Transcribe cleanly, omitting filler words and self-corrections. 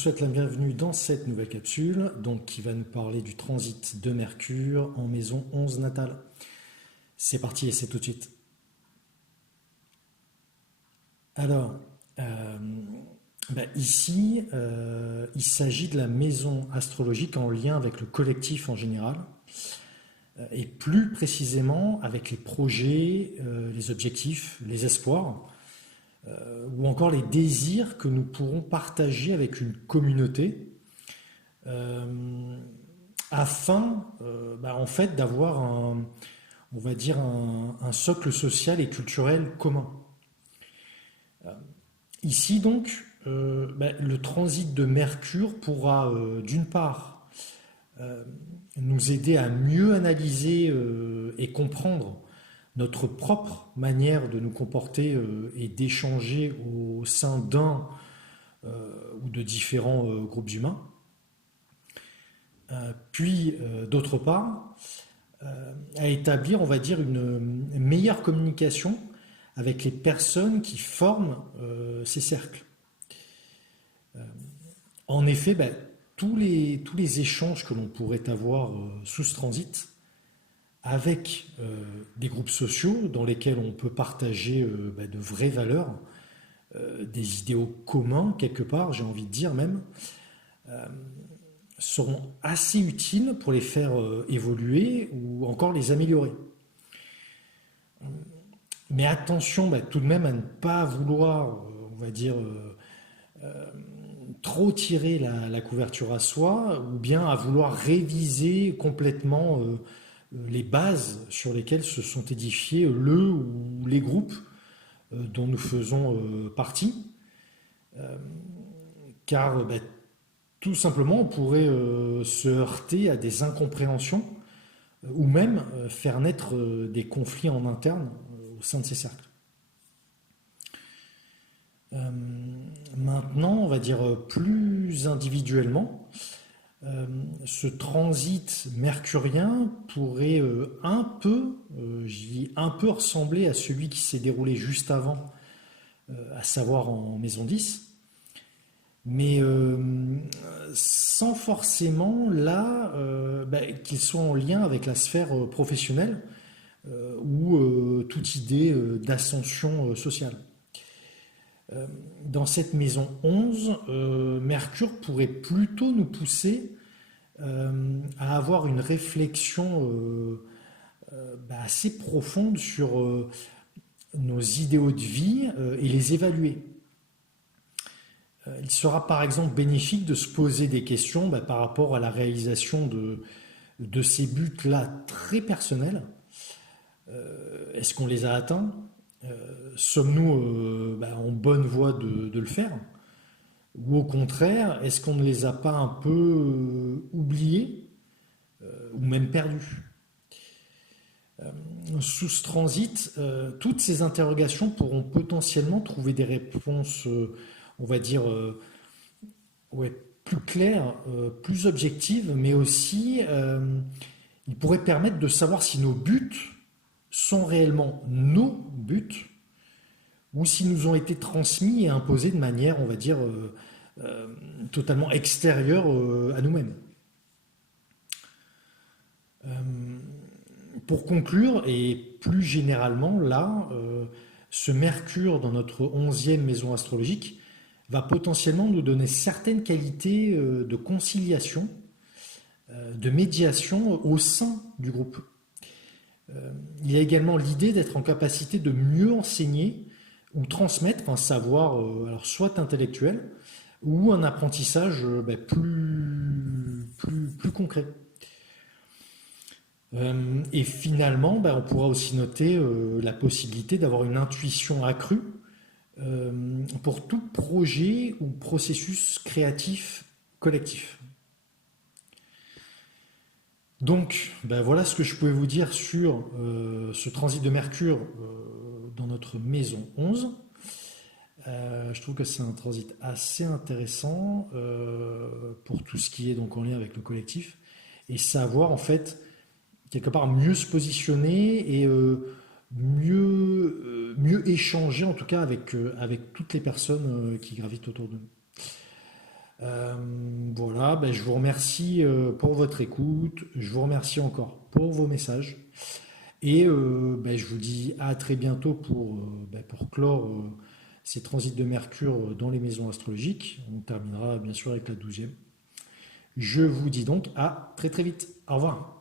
vous souhaite la bienvenue dans cette nouvelle capsule, donc qui va nous parler du transit de Mercure en maison 11 natale. C'est parti et c'est tout de suite. Alors, euh, ici, il s'agit de la maison astrologique en lien avec le collectif en général, et plus précisément avec les projets, les objectifs, les espoirs, ou encore les désirs que nous pourrons partager avec une communauté, euh, afin en fait d'avoir on va dire un socle social et culturel commun. Ici donc, le transit de Mercure pourra d'une part nous aider à mieux analyser et comprendre notre propre manière de nous comporter et d'échanger au sein d'un ou de différents groupes humains. Puis, d'autre part, à établir, on va dire, une meilleure communication avec les personnes qui forment ces cercles. En effet, tous les échanges que l'on pourrait avoir sous ce transit avec des groupes sociaux dans lesquels on peut partager de vraies valeurs, des idéaux communs quelque part, j'ai envie de dire même, seront assez utiles pour les faire évoluer ou encore les améliorer. Mais attention tout de même à ne pas vouloir, on va dire, trop tirer la couverture à soi ou bien à vouloir réviser complètement les bases sur lesquelles se sont édifiés le ou les groupes dont nous faisons partie. Car tout simplement, on pourrait se heurter à des incompréhensions ou même faire naître des conflits en interne au sein de ces cercles. Maintenant, on va dire plus individuellement, ce transit mercurien pourrait je dis un peu ressembler à celui qui s'est déroulé juste avant, à savoir en maison 10, mais sans forcément là qu'il soit en lien avec la sphère professionnelle ou toute idée d'ascension sociale. Dans cette maison 11, Mercure pourrait plutôt nous pousser à avoir une réflexion assez profonde sur nos idéaux de vie et les évaluer. Il sera par exemple bénéfique de se poser des questions par rapport à la réalisation de ces buts-là très personnels. Est-ce qu'on les a atteints? Sommes-nous en bonne voie de le faire? Ou au contraire, est-ce qu'on ne les a pas un peu oubliés ou même perdus? Sous ce transit, toutes ces interrogations pourront potentiellement trouver des réponses, on va dire, plus claires, plus objectives, mais aussi ils pourraient permettre de savoir si nos buts sont réellement nos buts ou s'ils nous ont été transmis et imposés de manière, on va dire, totalement extérieure à nous-mêmes. Pour conclure, et plus généralement, là, ce Mercure dans notre 11e maison astrologique va potentiellement nous donner certaines qualités de conciliation, de médiation au sein du groupe. Il y a également l'idée d'être en capacité de mieux enseigner ou transmettre un savoir alors soit intellectuel ou un apprentissage plus concret. Et finalement, on pourra aussi noter la possibilité d'avoir une intuition accrue pour tout projet ou processus créatif collectif. Donc, voilà ce que je pouvais vous dire sur ce transit de Mercure dans notre maison 11. Je trouve que c'est un transit assez intéressant pour tout ce qui est donc en lien avec le collectif et savoir en fait quelque part mieux se positionner et mieux échanger en tout cas avec toutes les personnes qui gravitent autour de nous. Euh, voilà, ben, je vous remercie pour votre écoute, je vous remercie encore pour vos messages et ben, je vous dis à très bientôt pour clore ces transits de Mercure dans les maisons astrologiques. On terminera bien sûr avec la 12e. Je vous dis donc à très très vite. Au revoir.